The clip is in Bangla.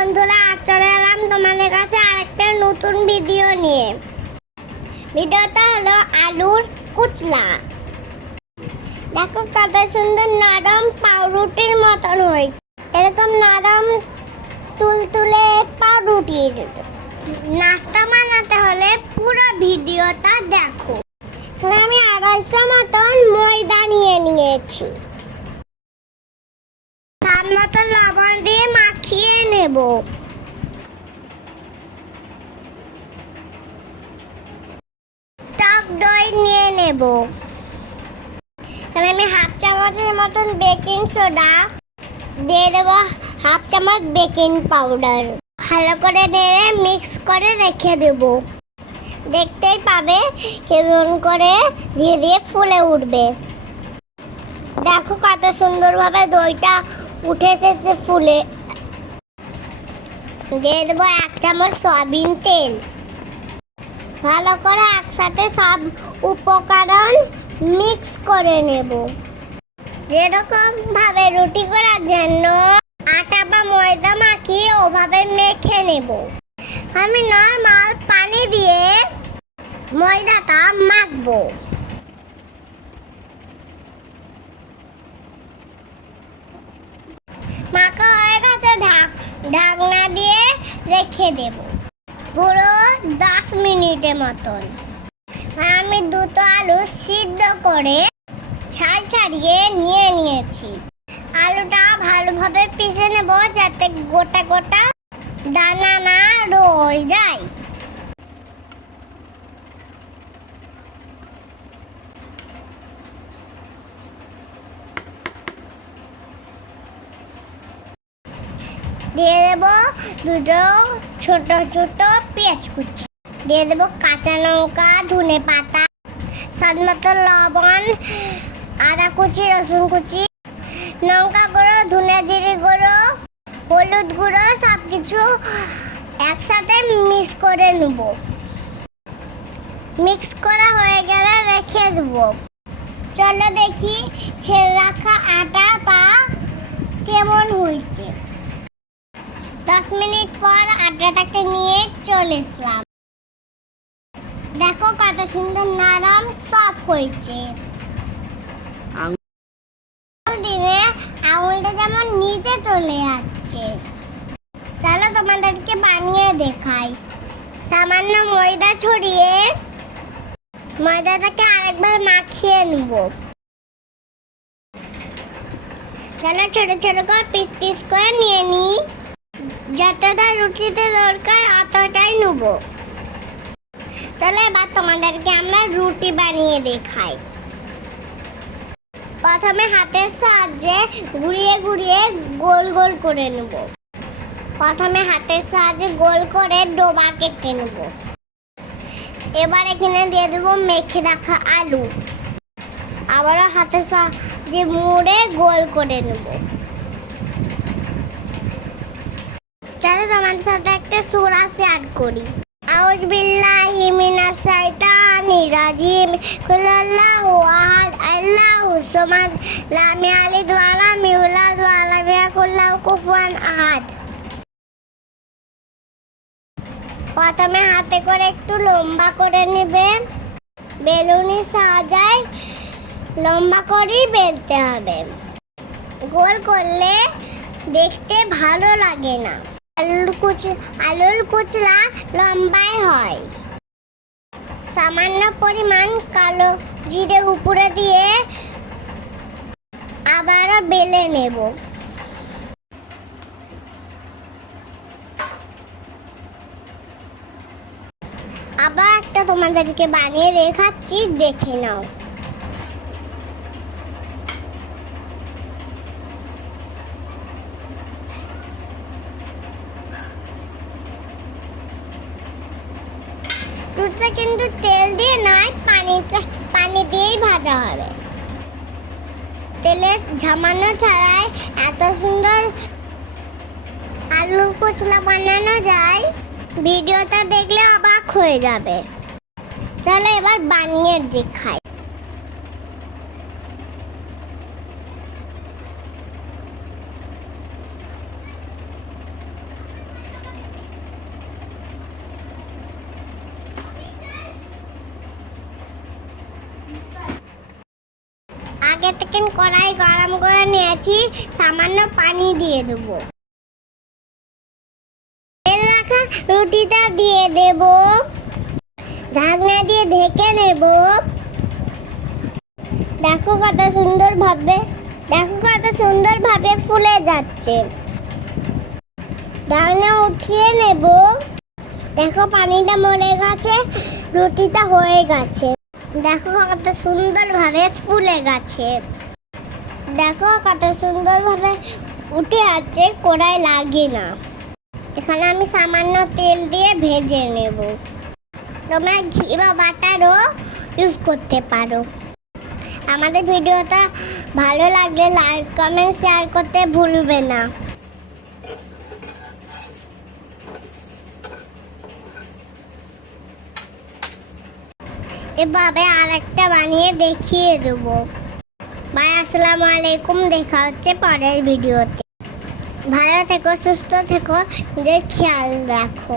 বন্ধুরা, চলে এলাম তোমাদের কাছে আরেকটা নতুন ভিডিও নিয়ে। ভিডিওটা হলো আলুর কুচলা। দেখো কত সুন্দর নরম পাউরুটির মতন হয়েছে। এরকম নরম তুলতুলে পাউরুটির নাস্তা বানাতে হলে পুরো ভিডিওটা দেখো। এখানে আমি 250 মতন ময়দা নিয়ে নিয়েছি। তার মতো লবণ দিয়ে মাখিয়ে নেব। টক দই নিয়ে নেব। এখানে আমি 1/2 চামচের মতন বেকিং সোডা দিয়ে দেবো, 1/2 চামচ বেকিং পাউডার। ভালো করে নেড়ে মিক্স করে রেখে দেব। দেখতেই পাবে কেমন করে ধীরে ধীরে ফুলে উঠবে। দেখো কত সুন্দরভাবে দইটা উঠে এসেছে ফুলে। দিয়ে দেবো 1 চামচ সয়াবিন তেল। ভালো করে একসাথে সব উপকরণ মিক্স করে নেব। যেরকম ভাবে রুটি করার জন্য আটা বা ময়দা মাখিয়ে ওভাবে মেখে নেব। আমি নরমাল পানি দিয়ে ময়দাটা মাখবো। মাখা হয়ে গেছে, ঢাকনা দিয়ে রেখে দেব পুরো 10 মিনিটের মতন। আমি দুটো আলু সিদ্ধ করে ছাল ছাড়িয়ে নিয়ে নিয়েছি। আলুটা ভালোভাবে পিষে নেব যাতে গোটা গোটা দানা না রয়ে যায়। দিয়ে দেব দুটো ছোট ছোট পেঁয়াজ কুচি। দিয়ে দেব কাঁচা লঙ্কা, ধনে পাতা, স্বাদ মতো লবণ, আদা কুচি, রসুন কুচি, লঙ্কা গুঁড়ো, ধনে জিরে গুঁড়ো, হলুদ গুঁড়ো সব কিছু একসাথে মিক্স করে নেব। মিক্স করা হয়ে গেলে রেখে দেব। চলো দেখি ছেড়ে রাখা আটাটা কেমন হয়েছে। 10 মিনিট পর আটাটাকে নিয়ে চলে এসলাম। দেখো কত সুন্দর নরম সফট হয়েছে। দিনে আঙুলটা যেমন নিচে চলে যাচ্ছে। চলো তোমাদেরকে বানিয়ে দেখাই। সামান্য ময়দা ছড়িয়ে ময়দাটাকে আরেকবার মাখিয়ে নেব। চলো ছোট ছোট করে পিস পিস করে নিয়ে নিই। যতটা রুটিতে দরকার অতটাই নেব। চলো এবার তোমাদেরকে আমরা রুটি বানিয়ে দেখাই। প্রথমে হাতের সাহায্যে ঘুরিয়ে ঘুরিয়ে গোল গোল করে নেব। প্রথমে হাতের সাহায্যে গোল করে ডোবা কেটে নেব। এবার এখানে দিয়ে দেবো মেখে রাখা আলু। আবারও হাতের সাহায্যে মুড়ে গোল করে নেব। চলো তোমাদের সাথে একটা সূরা শেয়ার করি। আউযু বিল্লাহি মিনাশ শাইতানির রাজিম। কুল্লাহু আহাদ আল্লাহু সামাদ লাম ইয়ালিদ ওয়া লাম ইউলাদ ওয়া লাম ইয়াকুল লাহু কুফুয়ান আহাদ। প্রথমে হাতে করে একটু লম্বা করে নেবে। বেলুনির সাহায্যে লম্বা করেই বেলতে হবে। গোল করলে দেখতে ভালো লাগে না। আলুর কুচলা লম্বাই হয়। সামান্য পরিমাণ কালো জিরে উপরে দিয়ে আবারও বেলে নেব। আবার একটা তোমাদেরকে বানিয়ে দেখাচ্ছি, দেখে নাও। রুটিটা কিন্তু তেল দিয়ে নয়, পানি দিয়েই ভাজা হবে। তেলে ঝামানো ছাড়াই এত সুন্দর আলুর কুচলা বানানো যায়, ভিডিওটা দেখলে অবাক হয়ে যাবে। চলো এবার বানিয়ে দেখাই। আগে থেকে কড়াই গরম করে নিয়েছি, সামান্য পানি দিয়ে দেবো। তেল রাখা রুটিটা দিয়ে দেব, ঢাকনা দিয়ে ঢেকে নেব। দেখো কত সুন্দরভাবে ফুলে যাচ্ছে। ঢাকনা উঠিয়ে নেব। দেখো পানিটা মরে গেছে, রুটিটা হয়ে গেছে। দেখো কত সুন্দরভাবে ফুলে গেছে। দেখো কত সুন্দরভাবে উঠে আছে, কড়াই লাগে না। এখানে আমি সামান্য তেল দিয়ে ভেজে নেব। তোমরা ঘি বা বাটারও ইউজ করতে পারো। আমাদের ভিডিওটা ভালো লাগলে লাইক কমেন্ট শেয়ার করতে ভুলবে না। এভাবে আরেকটা বানিয়ে দেখিয়ে দেবো। বাই, আসসালামু আলাইকুম। দেখা হচ্ছে পরের ভিডিওতে। ভালো থেকো, সুস্থ থেকো, নিজের খেয়াল রাখো।